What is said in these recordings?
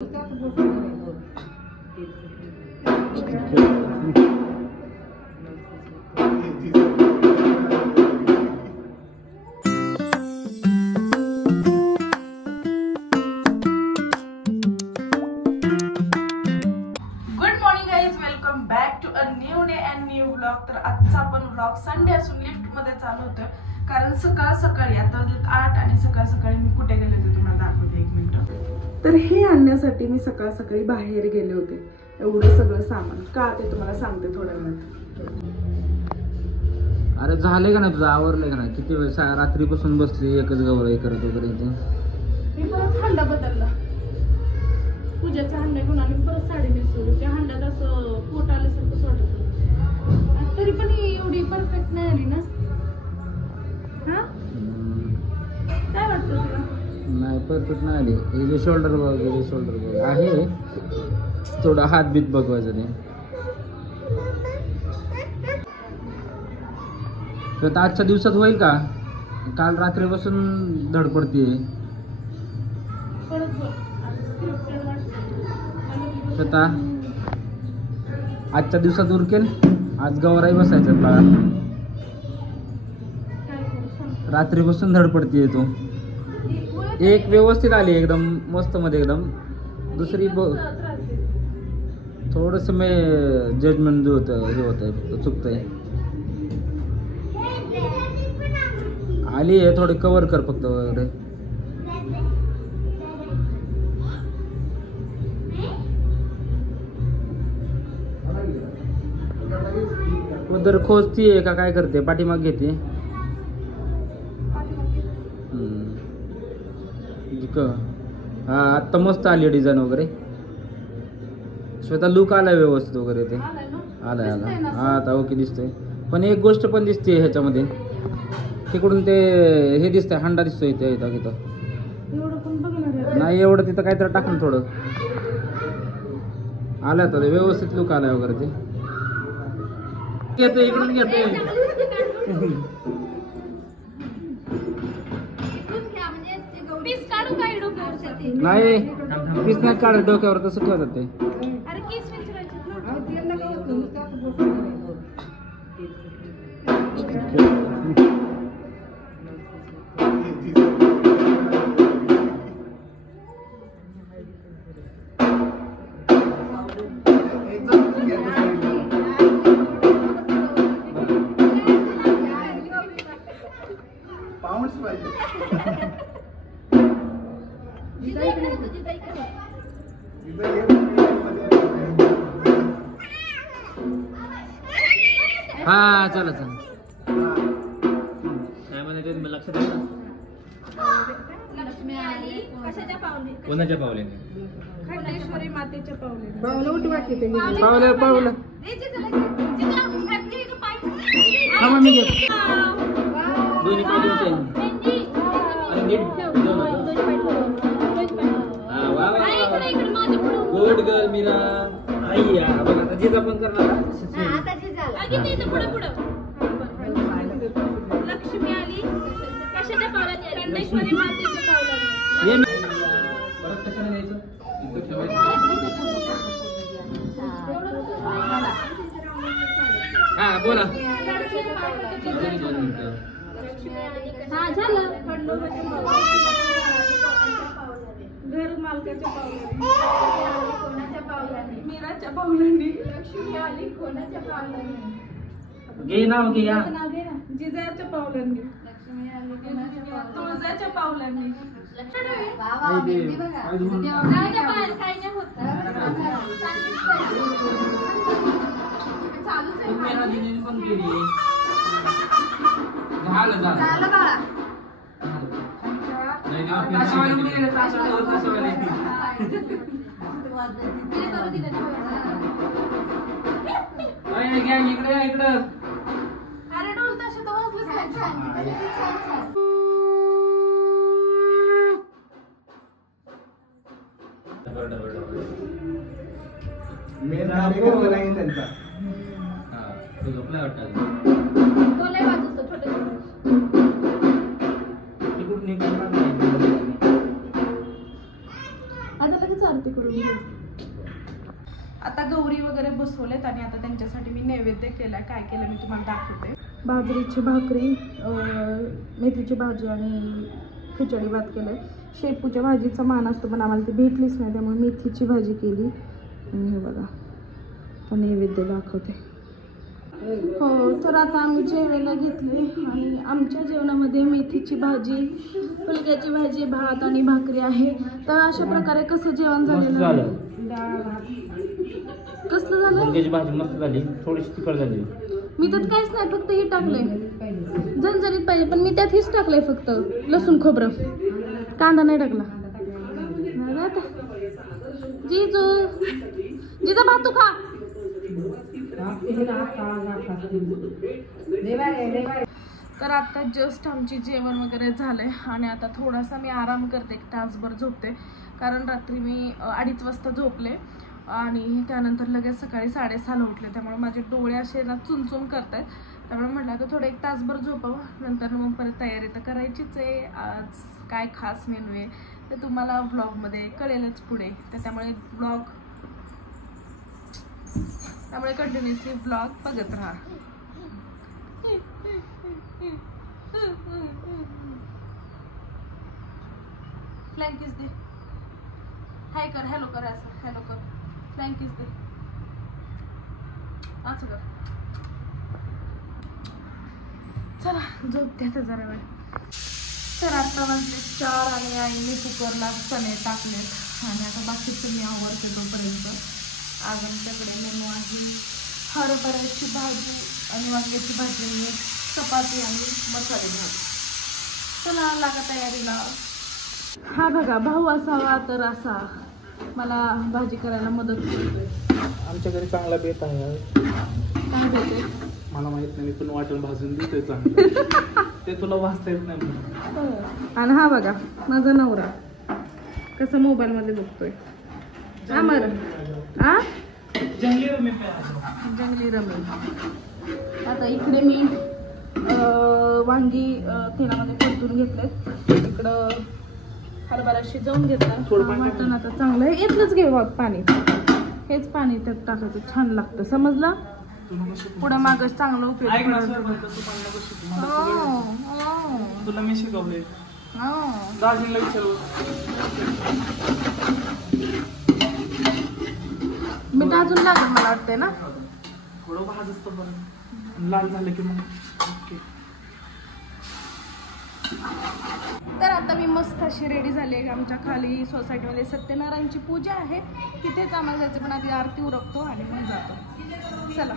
तर आजचा आपण व्लॉग संडे असून लिफ्ट मध्ये चालू होतोय कारण सकाळ सकाळी आता 8 आणि सकाळ सकाळी मी कुठे गेले होते तुम्हाला दाखवते 1 मिनिट। तर हे आणण्यासाठी मी सकाळ सकाळी बाहेर गेले होते, एवढं सगळं सामान का ते तुम्हाला सांगते थोड्या वेळात। अरे झाले का नाही तुझं, आवरलंय का नाही? किती वेळ रात्रीपासून बसली एकच गवळी करत वगैरे ते। मी परत हंडा बदलला, पूजाचा हंडा घेऊन आणि परत साडी नेसवली। त्या हंड्यात असं पोट आल्यासारखं वाटत होतं, तरी पण एवढी परफेक्ट नाही आली ना। हा काय वाटतं तुला? नाही परफेक्ट नाही आली। हे जे शोल्डर बघ, हे शोल्डर बघ आहे, थोडा हात बीत बघवायचं ते। तर आजच्या दिवसात होईल का? काल रात्रीपासून धडपडतीये। स्वतः आजच्या दिवसात उरकेल? आज गौराई बसायचं मला, रात्रीपासून धडपडतीये तू। एक व्यवस्थित आली एकदम मस्त मध्ये एकदम, दुसरी थोडस मी जजमेंट जो होतं हे होतंय, फक्त चुकतंय। आली आहे थोडी कव्हर कर फक्त वगैरे। उधर खोजतीये का काय करते? पाठीमाग घेते। हा आत्ता मस्त आली डिझाईन वगैरे, स्वतः लुक आलाय व्यवस्थित वगैरे ते आलाय आला। हा आता ओके दिसतोय, पण एक गोष्ट पण दिसते ह्याच्यामध्ये, तिकडून ते हे दिसतंय, हंडा दिसतोय इथे इथं। नाही एवढं तिथं काहीतरी टाकून थोडं आलाय आता व्यवस्थित लुक आलाय वगैरे ते। घेतोय इकडून घेतोय नाही पीस नाही काढत डोक्यावर, तसं ठेवतात ते। हा चला चला, काय म्हणायचं मला लक्षात आलं ना? लक्ष्मी आली कशाच्या पावली? कोणाच्या पावल्याने? खंडेश्वरी मातेच्या पावले। पावलं पावलं थांबा मी घेतो, दोन्ही पाय तुमचे आणि नीट गुड गर्ल मीरा। आई बघा आता जिजा पण करणार। लक्ष्मी आली कशाच्या पावलाने? खंडेश्वरी मातेच्या पावलाने। परत कशाने द्यायचं? हा बोला। हा झालं। घर मालकाच्या पावलाने, कोणाच्या पावलाने? मीराच्या पावलाने। लक्ष्मी आली कोणाच्या पावलाने? घे नाव घे या। जिजाच्या पावलांनी। लक्ष्मी आली कोणाच्या पावलाने? तुळजाच्या पावलांनी। इकडं अरे ढोल तसे तर वाजलेच नाही। आता लगेच आरती करून आता गौरी वगैरे बसवलेत आणि आता त्यांच्यासाठी मी नैवेद्य केलाय. काय केलं मी तुम्हाला दाखवते. बाजरीची भाकरी, मेथीची भाजी आणि खिचडी भात केलाय. शेपूच्या भाजीचा मान असतो पण आम्हाला ती भेटलीच नाही त्यामुळे मेथीची भाजी केली. आणि हे बघा आता नैवेद्य दाखवते. हो तर आता आम्ही जेवायला घेतले आणि आमच्या जेवणामध्ये मेथीची भाजी, फुलक्याची भाजी, भात आणि भाकरी आहे. तर अशा प्रकारे कसं जेवण झालेलं आहे. कसलं झालं. फुलक्याची भाजी मस्त झाली, थोडीशी तिखट झाली. मी त्यात काहीच नाही, फक्त हे टाकलंय झणझणीत पाहिजे पण मी त्यात हेच टाकलंय फक्त लसूण खोबरं, कांदा नाही टाकला. जिजा भात तू खा. तर आता जस्ट आमची जेवण वगैरे झालंय आणि आता थोडासा मी आराम करते, एक तासभर झोपते. कारण रात्री मी 2:30 वाजता झोपले आणि त्यानंतर लगेच सकाळी 6:30ला उठले. त्यामुळे माझे डोळे असे ना चुनचुन करत आहेत. त्यामुळे म्हटलं आता थोडं 1 तासभर झोपावं, नंतर मग परत तयारी तर करायचीच आहे. आज काय खास मेनू आहे ते तुम्हाला ब्लॉगमध्ये कळेलच पुढे. त्यामुळे कंटिन्युअसली ब्लॉग बघत राहा. फ्लँकीज दे, हाय कर, हॅलो कर, असं हॅलो कर, फ्लँकीज दे, असं कर. चला झोपते आता जरा वेळ. तर आता वाजले 4 आणि आईने कुकरला चणे टाकलेत आणि आता बाकीचं मी आवडते तोपर्यंत. आज आमच्याकडे मेनू आहे हरभऱ्याची भाजी आणि वांग्याची भाजी, मिक्स चपाती आणि मसाले भात. चला लागा तयारीला. हा बघा भाऊ असावा तर असा मला भाजी करायला मदत करतोय. आमच्या घरी चांगला बेत आहे. काय देते मला माहित नाही, मी पण वाटून भाजून देतोय चांगलं. ते तुला वाचता येत नाही. आणि हा बघा माझा नवरा कसं मोबाईल मध्ये बघतोय. आमर जंगली रमी. आता इकडे मी वांगी तेलामध्ये परतून घेतलेत. इकडं हरभरा शिजवून घेतला. मटण आता चांगलं आहे. इथलंच घे पाणी, हेच पाणी त्यात टाकायचं, छान लागतं. समजलं. पुढे मागच चांगलं उपयोग. तुला मी शिकवले. दाजीला विचारू. मीठ अजून लागेल मला वाटतंय ना. थोडं भाज असतं बरं, लाल झालं की मग ओके. तर आता मी मस्त अशी रेडी झाली आहे. आमच्या खाली सोसायटीमध्ये सत्यनारायणची पूजा आहे, तिथेच आम्हाला जायचं. पण आधी आरती उरकतो आणि मग जातो. चला.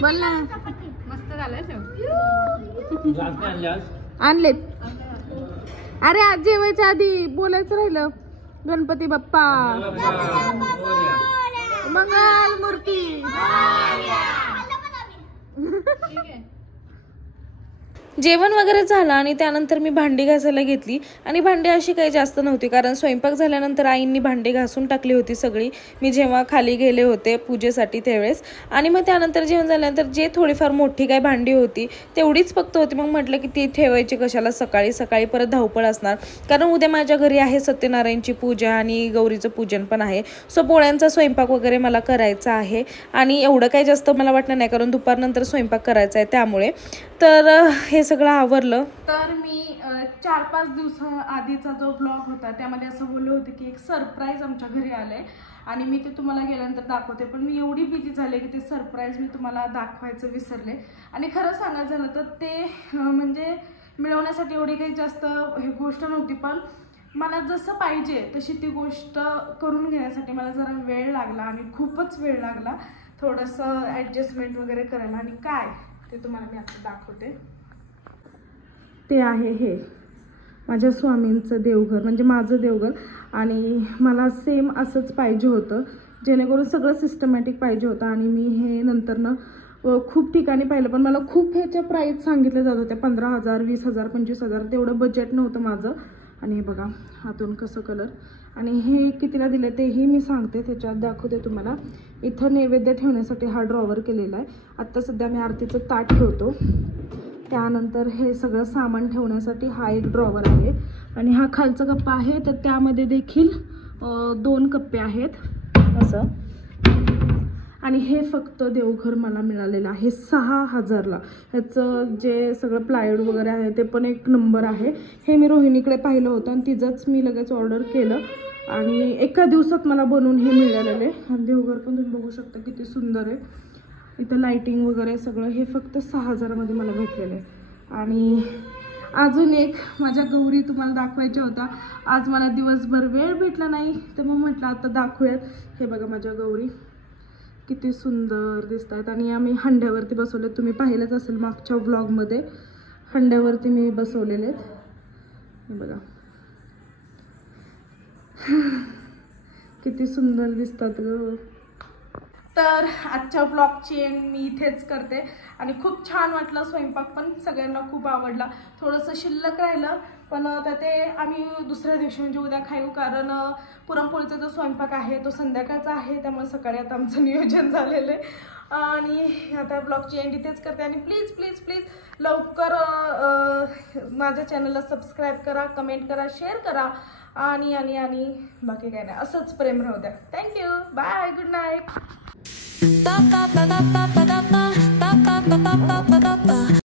बोल ना. मस्त झालं. आणलेत. अरे आज जेवायच्या आधी बोलायचं राहिलं. गणपती बाप्पा मंगल मूर्ती. जेवण वगैरे झालं आणि त्यानंतर मी भांडी घासायला घेतली. आणि भांडी अशी काही जास्त नव्हती कारण स्वयंपाक झाल्यानंतर आईंनी भांडी घासून टाकली होती सगळी, मी जेव्हा खाली गेले होते पूजेसाठी त्यावेळेस. आणि मग त्यानंतर जेवण झाल्यानंतर जे थोडीफार मोठी काही भांडी होती तेवढीच फक्त होती. मग म्हटलं की ती ठेवायची कशाला, सकाळी सकाळी परत धावपळ असणार. कारण उद्या माझ्या घरी आहे सत्यनारायणची पूजा आणि गौरीचं पूजन पण आहे. सो पोळ्यांचा स्वयंपाक वगैरे मला करायचा आहे. आणि एवढं काही जास्त मला वाटलं नाही कारण दुपारनंतर स्वयंपाक करायचा आहे त्यामुळे. तर हे सगळं आवरलं. तर मी 4-5 दिवस आधीचा जो ब्लॉग होता त्यामध्ये असं बोलले होते की एक सरप्राईज आमच्या घरी आलंय आणि मी ते तुम्हाला गेल्यानंतर दाखवते. पण मी एवढी बिझी झाले की ते सरप्राईज मी तुम्हाला दाखवायचं विसरले. आणि खरं सांगायचं झालं तर ते म्हणजे मिळवण्यासाठी एवढी काही जास्त हे गोष्ट नव्हती. पण मला जसं पाहिजे तशी ती गोष्ट करून घेण्यासाठी मला जरा वेळ लागला आणि खूपच वेळ लागला थोडंसं ॲडजस्टमेंट वगैरे करायला. आणि काय ते तुम्हाला मी आता दाखवते. ते आहे हे माझ्या स्वामींचं देवघर, म्हणजे माझं देवघर. आणि मला सेम असंच पाहिजे होतं, जेणेकरून सगळं सिस्टमॅटिक पाहिजे होतं. आणि मी हे नंतरनं खूप ठिकाणी पाहिलं, पण मला खूप ह्याच्या प्राईस सांगितल्या जात होत्या. 15,000, 20,000, 25,000 तेवढं बजेट नव्हतं माझं. आणि हे बघा हातून कसं कलर. आणि हे कितीला दिले तेही मी सांगते, त्याच्यात दाखवते तुम्हाला. इथं नैवेद्य ठेवण्यासाठी हा ड्रॉवर केलेला आहे. आत्ता सध्या मी आरतीचं ताट ठेवतो. त्यानंतर हे सगळं सामान ठेवण्यासाठी हा एक ड्रॉवर आहे. आणि हा खालचा कप्पा आहे, तर त्यामध्ये देखील 2 कप्पे आहेत असं. आणि हे फक्त देवघर मला मिळालेलं आहे 6,000ला. ह्याचं जे सगळं प्लायवूड वगैरे आहे ते पण एक नंबर आहे. हे मी रोहिणीकडे पाहिलं होतं आणि तिचंच मी लगेच ऑर्डर केलं आणि एका दिवसात मला बनवून हे मिळालेलं आहे. आणि देवघर पण तुम्ही बघू शकता किती सुंदर आहे. इथं लाईटिंग वगैरे सगळं हे फक्त 6,000मध्ये मला भेटलेलं आहे. आणि अजून एक माझ्या गौरी तुम्हाला दाखवायच्या होत्या. आज मला दिवसभर वेळ भेटला नाही, तर मग म्हटलं आता दाखवूयात. हे बघा माझ्या गौरी किती सुंदर दिसत आहेत. आणि आम्ही हंड्यावरती बसवले, तुम्ही पाहिलंच असेल मागच्या व्लॉगमध्ये. हंड्यावरती मी बसवलेले आहेत. हे बघा किती सुंदर दिसतात ग. तर आजच्या व्लॉगची एंड मी इथेच करते. आणि खूप छान वाटलं, स्वयंपाक पण सगळ्यांना खूप आवडला. थोडंसं शिल्लक राहिलं, पण तर ते आम्ही दुसऱ्या दिवशी म्हणजे उद्या खाऊ, कारण पुरणपोळीचा जो स्वयंपाक आहे तो संध्याकाळचा आहे, त्यामुळे सकाळी आता आमचं नियोजन झालेलं आहे. आणि आता ब्लॉगची एंड इथेच करते. आणि प्लीज प्लीज प्लीज लवकर माझ्या चॅनलला सबस्क्राईब करा, कमेंट करा, शेअर करा. आणि आणि आणि बाकी काय नाही, असंच प्रेम राहू द्या. Thank you, bye, good night.